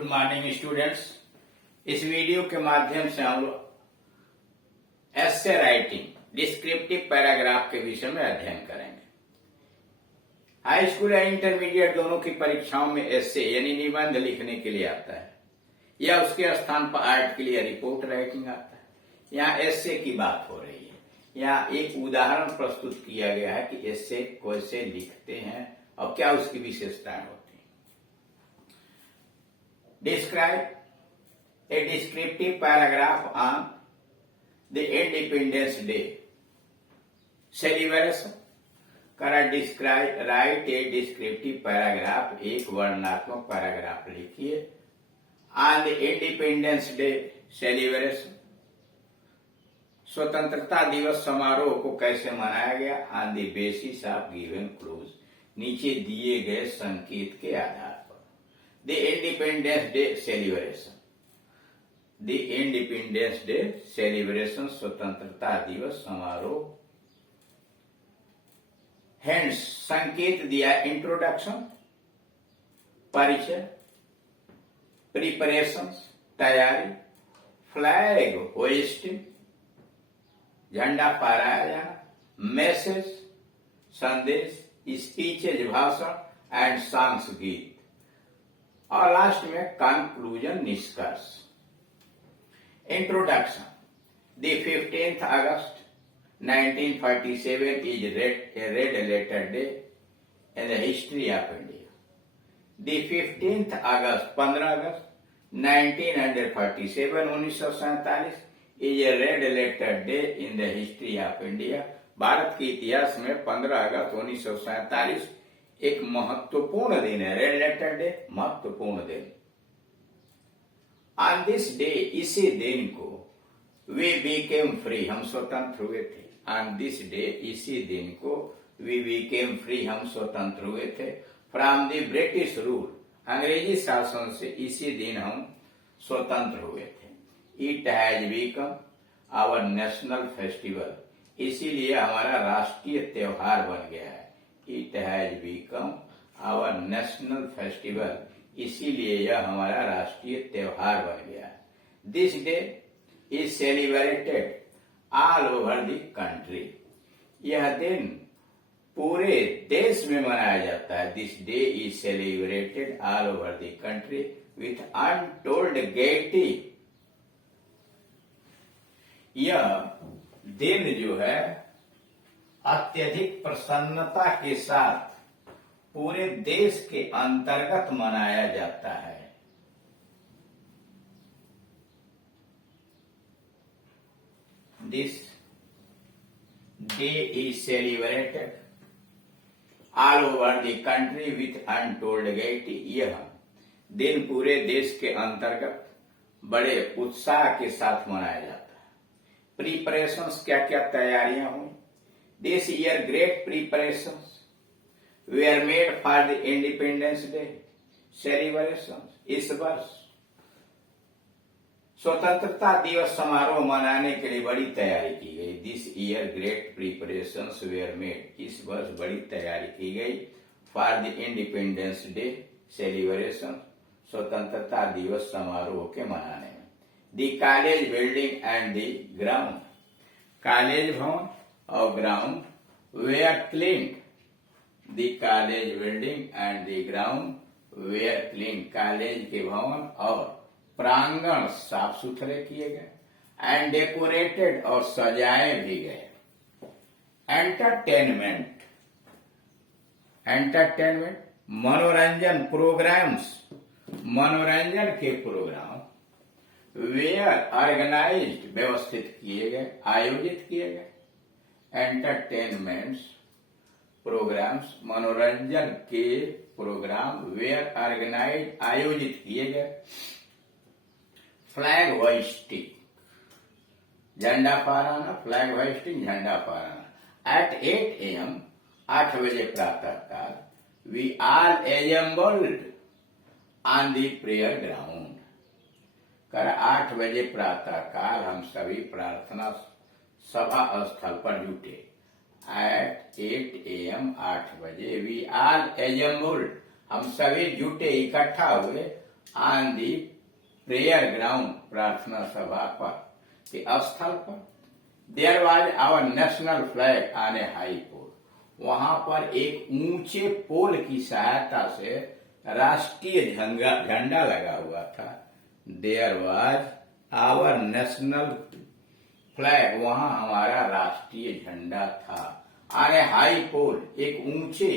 Good morning students. इस video के माध्यम से हम लोग एस्से राइटिंग डिस्क्रिप्टिव पैराग्राफ के विषय में अध्ययन करेंगे। हाई स्कूल या इंटरमीडिएट दोनों की परीक्षाओं में एस्से यानी निबंध लिखने के लिए आता है या उसके स्थान पर आर्ट के लिए रिपोर्ट राइटिंग आता है। यहाँ एस्से की बात हो रही है। यहाँ एक उदाहरण प्रस्तुत किया गया है कि एस्से कैसे लिखते हैं और क्या उसकी विशेषताएं होती हैं। Describe A descriptive paragraph on the independence day celebration. Describe right A descriptive paragraph, एक वर्णनात्मक पैराग्राफ लिखिए on the independence day celebration. स्वतंत्रता दिवस समारोह को कैसे मनाया गया on the basis of given clues, नीचे दिए गए संकेत के आधार पर। The independence day celebration, the independence day celebration स्वतंत्रता दिवस समारोह। हैंड्स संकेत दिया इंट्रोडक्शन परिचय, प्रिपरेशंस तैयारी, फ्लैग होइस्टिंग झंडा फहराया जाना, मैसेज संदेश, स्पीचेज भाषण एंड सॉन्ग्स गीत, और लास्ट में कंक्लूजन निष्कर्ष। Introduction. The 15th August 1947 is a red letter day in the history of India. The 15th August 15 August 1947 1947 is a red letter day in the history of India. Bharat के इतिहास में 15 अगस्त 1947 एक महत्वपूर्ण दिन है। रेड लेटर डे महत्वपूर्ण दिन। On this day, इसी दिन को वी बीकेम फ्री, हम स्वतंत्र हुए थे। ऑन दिस डे, इसी दिन को वी बीकेम फ्री, हम स्वतंत्र हुए थे। फ्रॉम द ब्रिटिश रूल, अंग्रेजी शासन से इसी दिन हम स्वतंत्र हुए थे। It has become our national festival, इसीलिए हमारा राष्ट्रीय त्योहार बन गया है। It has become our national festival, इसीलिए यह हमारा राष्ट्रीय त्योहार बन गया है। This day is celebrated all over the country, यह दिन पूरे देश में मनाया जाता है। This day is celebrated all over the country with untold gaiety, यह दिन जो है अत्यधिक प्रसन्नता के साथ पूरे देश के अंतर्गत मनाया जाता है। This day is celebrated all over the country with untold gaiety, यह दिन पूरे देश के अंतर्गत बड़े उत्साह के साथ मनाया जाता है। प्रिपरेशंस, क्या क्या तैयारियां हुई। This year great preparations were made for the Independence Day celebrations. इस वर्ष स्वतंत्रता दिवस समारोह मनाने के लिए बड़ी तैयारी की गई। This year great preparations were made, इस वर्ष बड़ी तैयारी की गई for the independence day celebration, स्वतंत्रता दिवस समारोह के मनाने में। The college building and the ground, college भवन और ground where clean, the college building and the ground where clean, college के भवन और प्रांगण साफ सुथरे किए गए। एंड डेकोरेटेड, और सजाए भी गए। एंटरटेनमेंट, एंटरटेनमेंट मनोरंजन प्रोग्राम्स, मनोरंजन के प्रोग्राम वेयर ऑर्गेनाइज्ड, व्यवस्थित किए गए, आयोजित किए गए। एंटरटेनमेंट्स प्रोग्राम्स, मनोरंजन के प्रोग्राम वेयर ऑर्गेनाइज, आयोजित किए गए। फ्लैग होइस्टिंग, झंडा फहराना, फ्लैग होइस्टिंग झंडा फहराना। एट 8 AM, 8 बजे प्रातः काल, we all assembled on the prayer ground, 8 बजे प्रातः काल हम सभी प्रार्थना सभा स्थल पर जुटे। एट 8 AM, 8 बजे, वी आल एसेंबल्ड, हम सभी जुटे, इकट्ठा हुए ऑन दी प्रेयर ग्राउंड, प्रार्थना सभा पर के स्थल पर, there was our national flag on a high pole, वहां पर एक ऊंचे पोल की सहायता से राष्ट्रीय झंडा लगा हुआ था। There was our national flag, वहां हमारा राष्ट्रीय झंडा था। ऑन ए हाई पोल, एक ऊंचे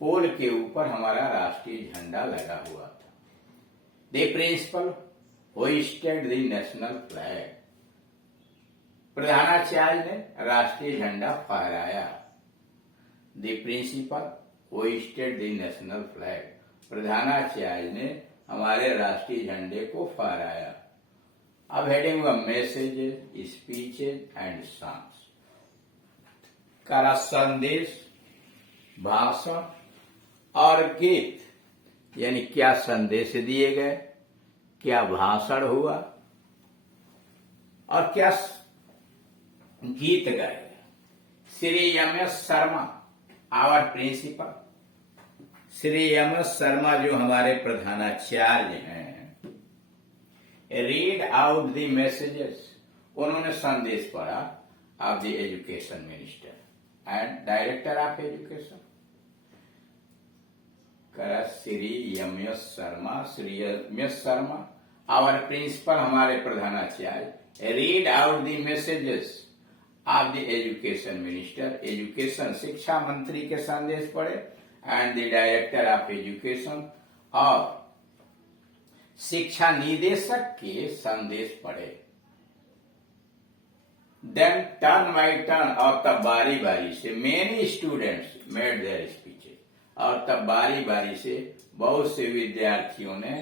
पोल के ऊपर हमारा राष्ट्रीय झंडा लगा हुआ था। The principal hoisted the national flag, प्रधानाचार्य ने राष्ट्रीय झंडा फहराया। The principal hoisted the national flag, प्रधानाचार्य ने हमारे राष्ट्रीय झंडे को फहराया। अब हेडिंग हुआ मैसेजेस, स्पीचेज एंड सॉन्ग्स, का संदेश, भाषण और गीत, यानी क्या संदेश दिए गए, क्या भाषण हुआ और क्या गीत गाए गए। Shri M S. Sharma, our principal, Shri M S. Sharma जो हमारे प्रधानाचार्य हैं, रीड आउट द मैसेजेस, उन्होंने संदेश पढ़ा of the education minister and director of education. Shri M S. Sharma, Shri M S. Sharma, our principal, हमारे प्रधानाचार्य, read out the messages of the education minister, education शिक्षा मंत्री के संदेश पढ़े, and the director of education, और शिक्षा निदेशक के संदेश पढ़े। देन टर्न बाई टर्न, और तब बारी बारी से many students made their speeches, और तब बारी बारी से बहुत से विद्यार्थियों ने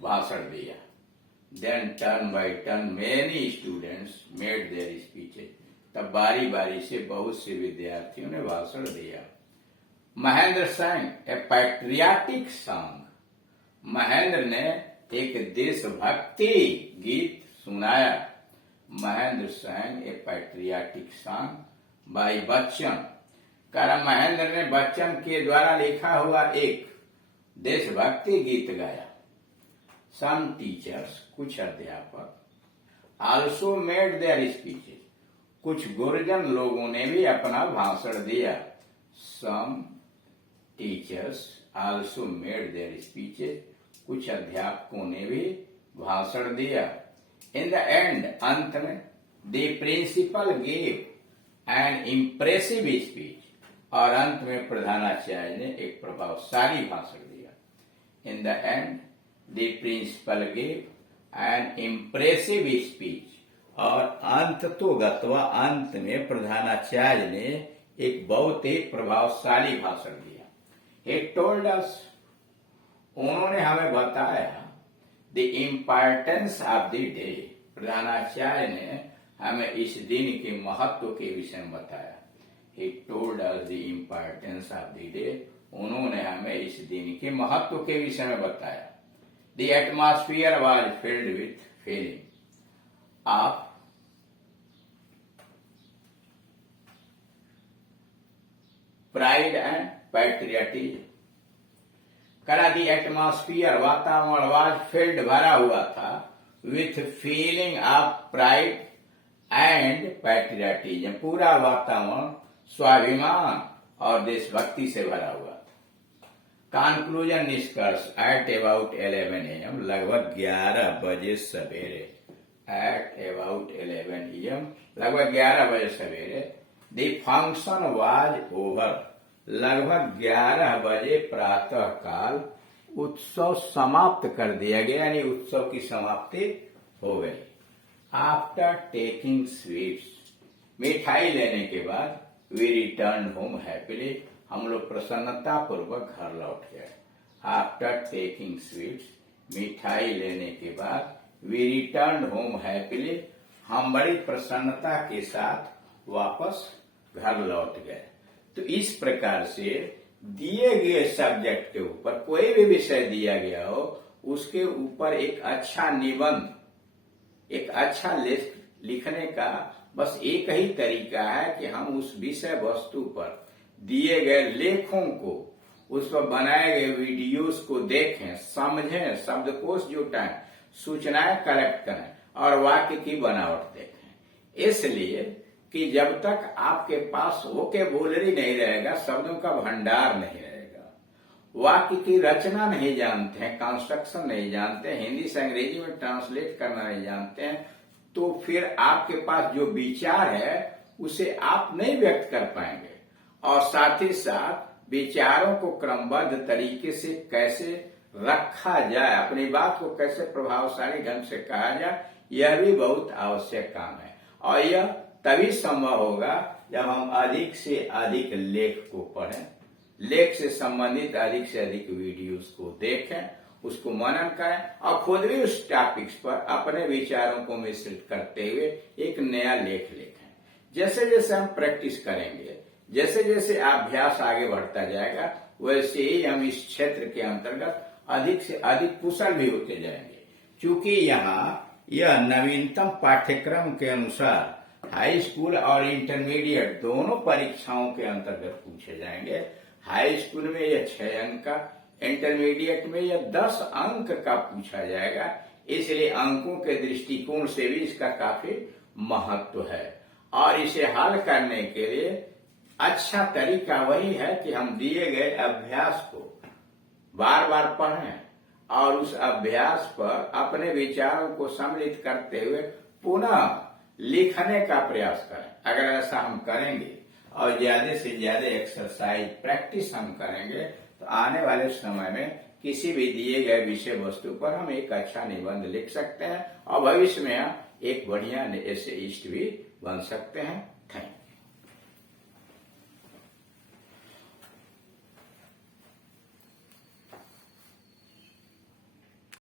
भाषण दिया। Then turn by turn many students made their speeches, तब बारी बारी से बहुत से विद्यार्थियों ने भाषण दिया। महेंद्र sang ए पैट्रियाटिक सॉन्ग, महेंद्र ने एक देशभक्ति गीत सुनाया। Mahendra sang A patriotic song by Bachchan, कारण महेंद्र ने बच्चन के द्वारा लिखा हुआ एक देशभक्ति गीत गाया। सम टीचर्स, कुछ अध्यापक, आल्सो मेड देयर स्पीचेस, कुछ गुरुजन लोगों ने भी अपना भाषण दिया। Some teachers also made their speeches, कुछ अध्यापकों ने भी भाषण दिया। इन द एंड, अंत में, the principal gave an impressive speech, और अंत में प्रधानाचार्य ने एक प्रभावशाली भाषण दिया। In the end the principal gave an impressive speech, और अंततोगत्वा अंत में प्रधानाचार्य ने एक बहुत ही प्रभावशाली भाषण दिया। He told us, उन्होंने हमें बताया, the importance of the day, प्रधानाचार्य ने हमें इस दिन के महत्व के विषय में बताया। He told us the importance of the day, उन्होंने हमें इस दिन के महत्व के विषय में बताया। The atmosphere was filled with feeling of pride and patriotism, करा दी एटमॉस्फियर, वातावरण, वाज फील्ड, भरा हुआ था, with feeling of pride and patriotism, पूरा वातावरण स्वाभिमान और देशभक्ति से भरा हुआ था। कंक्लूजन, निष्कर्ष, एट अबाउट 11 AM, लगभग 11 बजे सवेरे, एट अबाउट 11 AM, लगभग 11 बजे सवेरे, द फंक्शन वाज ओवर, लगभग 11 बजे प्रातः काल उत्सव समाप्त कर दिया गया, यानी उत्सव की समाप्ति हो गई। आफ्टर टेकिंग स्वीट्स, मिठाई लेने के बाद, वी रिटर्न होम हैप्पीली, हम लोग प्रसन्नता पूर्वक घर लौट गए। आफ्टर टेकिंग स्वीट्स, मिठाई लेने के बाद, वी रिटर्न होम हैप्पीली, हम बड़ी प्रसन्नता के साथ वापस घर लौट गए। तो इस प्रकार से दिए गए सब्जेक्ट के ऊपर कोई भी विषय दिया गया हो, उसके ऊपर एक अच्छा निबंध, एक अच्छा लेख लिखने का बस एक ही तरीका है कि हम उस विषय वस्तु पर दिए गए लेखों को उस पर बनाए गए वीडियोस को देखें, समझें, शब्दकोश जुटाएं, सूचनाएं कलेक्ट करें और वाक्य की बनावट देखें। इसलिए कि जब तक आपके पास वोकेबुलरी नहीं रहेगा, शब्दों का भंडार नहीं रहेगा, वाक्य की रचना नहीं जानते हैं, कंस्ट्रक्शन नहीं जानते हैं, हिंदी से अंग्रेजी में ट्रांसलेट करना नहीं जानते हैं, तो फिर आपके पास जो विचार है उसे आप नहीं व्यक्त कर पाएंगे। और साथ ही साथ विचारों को क्रमबद्ध तरीके से कैसे रखा जाए, अपनी बात को कैसे प्रभावशाली ढंग से कहा जाए, यह भी बहुत आवश्यक काम है। और यह तभी संभव होगा जब हम अधिक से अधिक लेख को पढ़ें, लेख से संबंधित अधिक से अधिक वीडियोस को देखें, उसको मनन करें और खुद भी उस टॉपिक्स पर अपने विचारों को मिश्रित करते हुए एक नया लेख लिखें। जैसे जैसे हम प्रैक्टिस करेंगे, जैसे जैसे अभ्यास आगे बढ़ता जाएगा, वैसे ही हम इस क्षेत्र के अंतर्गत अधिक से अधिक कुशल भी होते जाएंगे। क्योंकि यहाँ यह नवीनतम पाठ्यक्रम के अनुसार हाई स्कूल और इंटरमीडिएट दोनों परीक्षाओं के अंतर्गत पूछे जाएंगे। हाई स्कूल में यह 6 अंक का, इंटरमीडिएट में यह 10 अंक का पूछा जाएगा। इसलिए अंकों के दृष्टिकोण से भी इसका काफी महत्व है। और इसे हल करने के लिए अच्छा तरीका वही है कि हम दिए गए अभ्यास को बार बार पढ़ें और उस अभ्यास पर अपने विचारों को सम्मिलित करते हुए पुनः लिखने का प्रयास करें। अगर ऐसा हम करेंगे और ज्यादा से ज्यादा एक्सरसाइज प्रैक्टिस हम करेंगे तो आने वाले समय में किसी भी दिए गए विषय वस्तु पर हम एक अच्छा निबंध लिख सकते हैं और भविष्य में हम एक बढ़िया एसेइस्ट भी बन सकते हैं। Thank you.